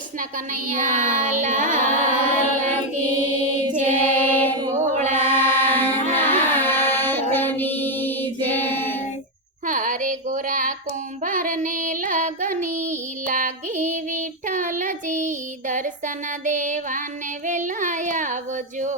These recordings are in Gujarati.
कृष्ण कन्हैया लाल की जय, भोळानाथनी जय। हरे गोरा कुंभार ने लगनी लागी विठ्ठलजी, दर्शन देवाने वेलाया आवजो।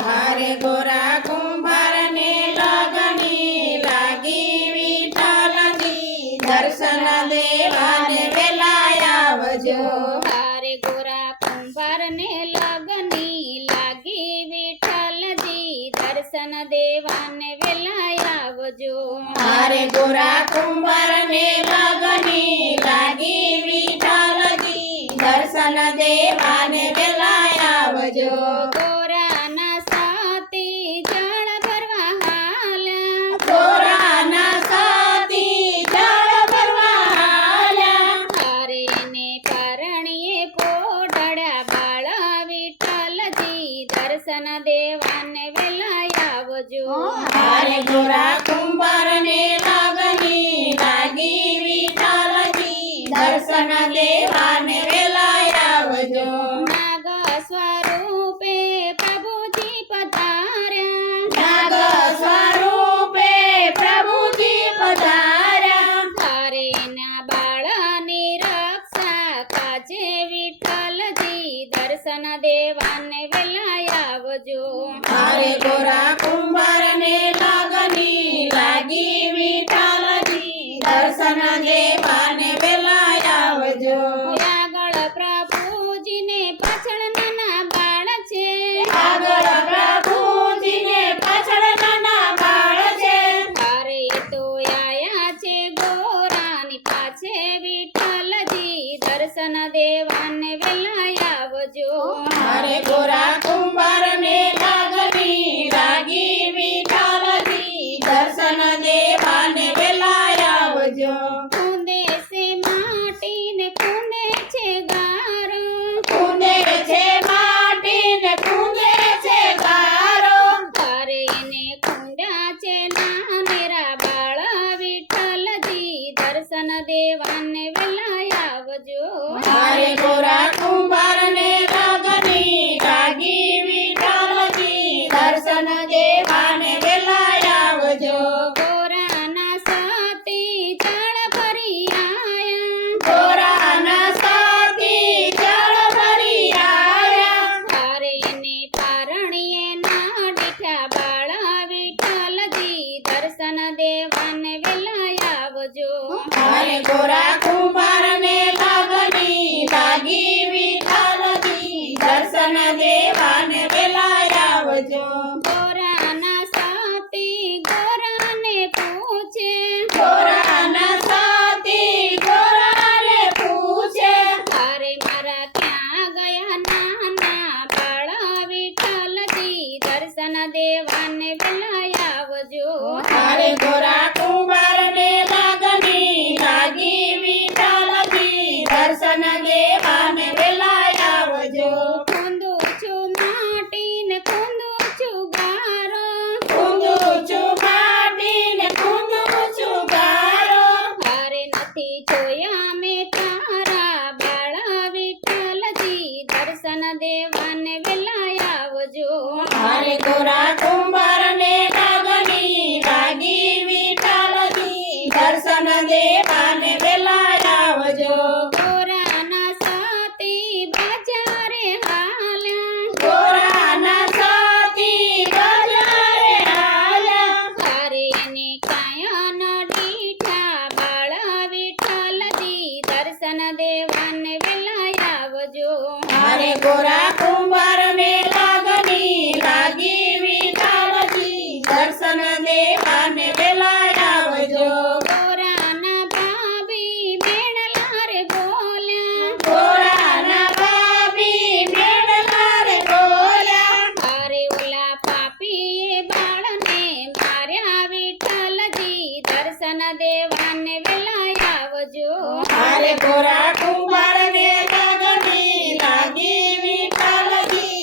हरे गोरा कुंभार ने लगनी लागी विठ्ठलजी, दर्शन देवाने वेलाया आवजो। हरे गोरा कुंभार ने लगनी लागी विठ्ठलजी, दर्शन देवाने वेलाया आवजो। हरे गोरा कुंभार ने लगनी लागी विठ्ठलजी, दर्शन देवाने वेलाया आवजो। गोराना साती जळ भरवा हाल्या, गोराना साती जळ भरवा आल्या, हरे ने परणिये पोढड्या बाळ विठ्ठलजी, दर्शन देवाने वेलाया आवजो। हरे गोरा कुंभार ने लगनी लागी विठ्ठलजी, दर्शन देवाने वेलाया आवजो। नाग स्वरूपे प्रभुजी पधार्या, नाग स्वरूपे प्रभुजी पधार्या, हरे ना बाळानी रक्षा काजे विठ्ठलजी, दर्शन देवाने वेलाया आवजो। हरे गोरा कुंभार ने लगनी लागी विठ्ठलजी, दर्शन देवाने वेलाया आवजो। આગળ પ્રભુજીને પાછળ નાના બાળ છે, આગળ પ્રભુજીને પાછળ નાના બાળ છે, હરે તો આયા છે ગોરાની પાછે વિઠ્ઠલજી, દર્શન દેવાને વેલાયા આવજો। હરે ગોરા કુંભાર ને લાગણી લાગી વિઠ્ઠલજી, દર્શન દેવાને વેલાયા આવજો। કુંદે છે માટીને કુંદે છે ગારો, કુંદે છે માટી ને કુંદે છે ગારો, હરે ને કુંડા છે નાનેરા બાળ વિઠ્ઠલજી, દર્શન દેવાને વેલાયા આવજો। હરે ગોરા કુંભાર ને લાગણી લાગી વિઠ્ઠલજી, દર્શન દેવાને વેલાયા આવજો। ગોરાના સાતી જળ ભરી આયા, ગોરાના સાથી જળ ભરી આવ્યા, હરે ને પારણીએ ના દીઠા બાળ વિઠ્ઠલજી, દર્શન દેવાને વેલાયા આવજો। હરે ગોરા કુંભાર ને લાગણી લાગી વિઠ્ઠલજી, દર્શન દેવાને વેલાયા આવજો। ગોરાના સાતી ગોરાને પૂછે, ગોરાના સાથી ગોરાને પૂછે, હરે મારા ક્યાં ગયા નાના બાળ વિઠ્ઠલજી, દર્શન દેવાને વેલાયા આવજો। હરે ગોરા કુંભાર ને લાગણી લાગી વિઠ્ઠલજી, દર્શન દેવાને વેલાયા આવજો। કુંદુ છું માટીને કુંદુ છું ગારો, કુંદુ છું માટી ને કુંદુ છું ગારો, હરે નથી જોયા મેં તારા બાળ વિઠ્ઠલજી, દર્શન દેવાને વેલાયા આવજો। હરે ગોરા કુંભાર ને લાગણી લાગી વિઠ્ઠલજી, દર્શન દેવાને વેલાયા આવજો। ગોરાના સાતી બજારે હાલ્યા, ગોરાના સાથી ગજારે આવ્યા, હરે ને કાયન દીઠા બાળ વિઠ્ઠલજી, દર્શન દેવાને વેલાયા આવજો। હરે ગોરા કુંભાર ને લાગણી લાગી વિઠ્ઠલજી, દર્શન દેવાને વેલાયા આવજો। ગોરાના ભાભી મેણલા રે બોલ્યા, ગોરાના ભાભી મેળલા રે બોલ્યા, હરે ઓલા પાપીએ બાળને માર્યા વિઠ્ઠલજી, દર્શન દેવાને વેલાયા આવજો। હરે ગોરા કુંભાર ને લાગણી લાગી વિઠ્ઠલજી,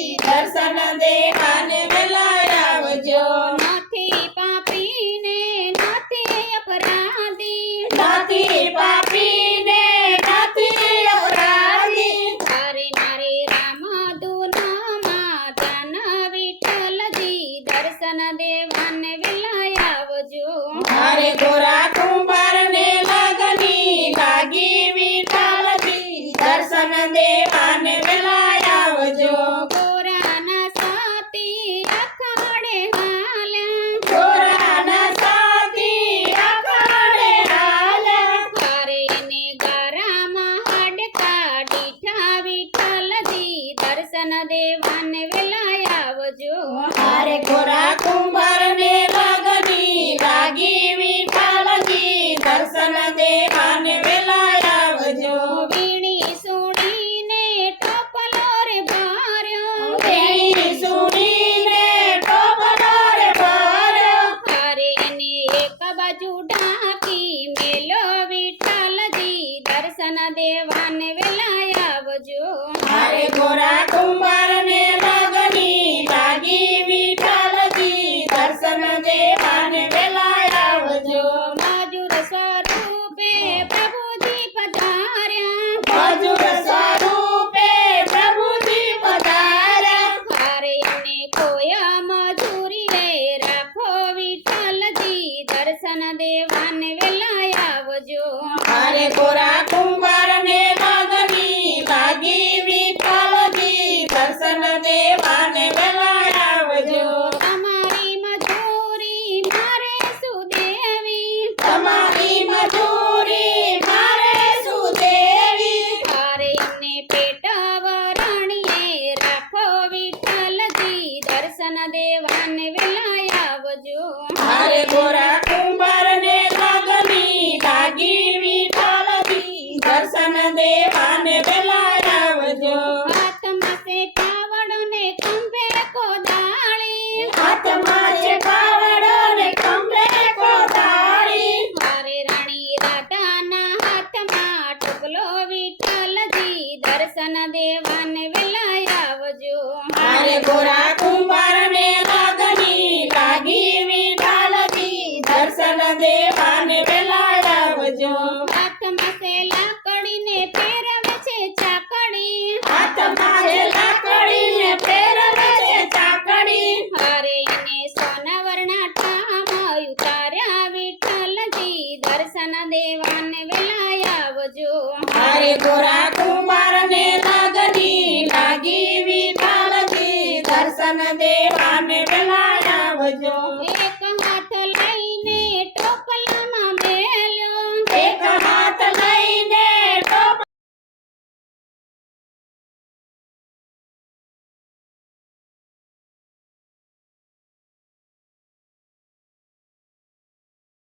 દર્શન દેવાને વેલા આવજો મારે ગોરા કુંભારને લગની લાગી વિઠ્ઠલજી દર્શન દેવાને વેલા આવજો ગોરાના સાતી અખાડે હાલ્યા ગોરાના સાથી અખાડે હાલ્યા હારે એને ગારામાં હાડકા ડીઠા વિઠ્ઠલજી દર્શન દેવાને વેલા આવજો મારે ગોરા કુંભારને લગની લાગી વિઠ્ઠલજી દર્શન દેવાને વેલા આવજો વીણી સુણીને ટોપલો રે ભાર્યો વેણી સુણીને ટોપલો રે ભર્યો હારે એની એક બાજુ ઢાંકી મેલો વિઠ્ઠલજી દર્શન દેવાને વેલા આવજો મારે ગોરા કુંભારને લગની લાગી વિઠ્ઠલજી દર્શન દેવાને વેલા આવજો મજૂર સ્વરૂપે પ્રભુજી પધાર્યા મજૂર સ્વરૂપે પ્રભુજી પધાર્યા હારે એને કોઈ મજૂરી રે રાખો વિઠ્ઠલજી દર્શન દેવાને વેલા આવજો મારે ગોરા કુંભારને લગની લાગી વિઠ્ઠલજી દર્શન દેવાને વેલા આવજો તમારી મજૂરી મારે સુદેવી તમારી મજૂરી મારે સુદેવી હારે એમને પેટ વરણીએ રાખો વિઠ્ઠલજી દર્શન દેવાને વેલા આવજો મારે ગોરા કુંભારને લગની લાગી વિઠ્ઠલજી દર્શન દેવાને વેલા આવજો હાથમાં છે પાવડો ને ખંભે કોદાળી હાથમાં છે પાવડો ને ખંભે કોદાળી હારે રાણી રાધાના હાથમાં ટુકલો વિઠ્ઠલજી દર્શન દેવાને વેલા આવજો મારે ગોરા કુંભારને લગની લાગી વિઠ્ઠલજી દર્શન દેવાને વેલા આવજો હાથમાં છે લાકડીને ફેરવે છે ચાકડી હાથમાં છે લાકડીને ફેરવે છે ચાકડી હારે એને સોનાવરના ઠામ ઉતાર્યા વિઠ્ઠલજી દર્શન દેવાને વેલા આવજો મારે ગોરા કુંભારને લગની લાગી વિઠ્ઠલજી દર્શન દેવા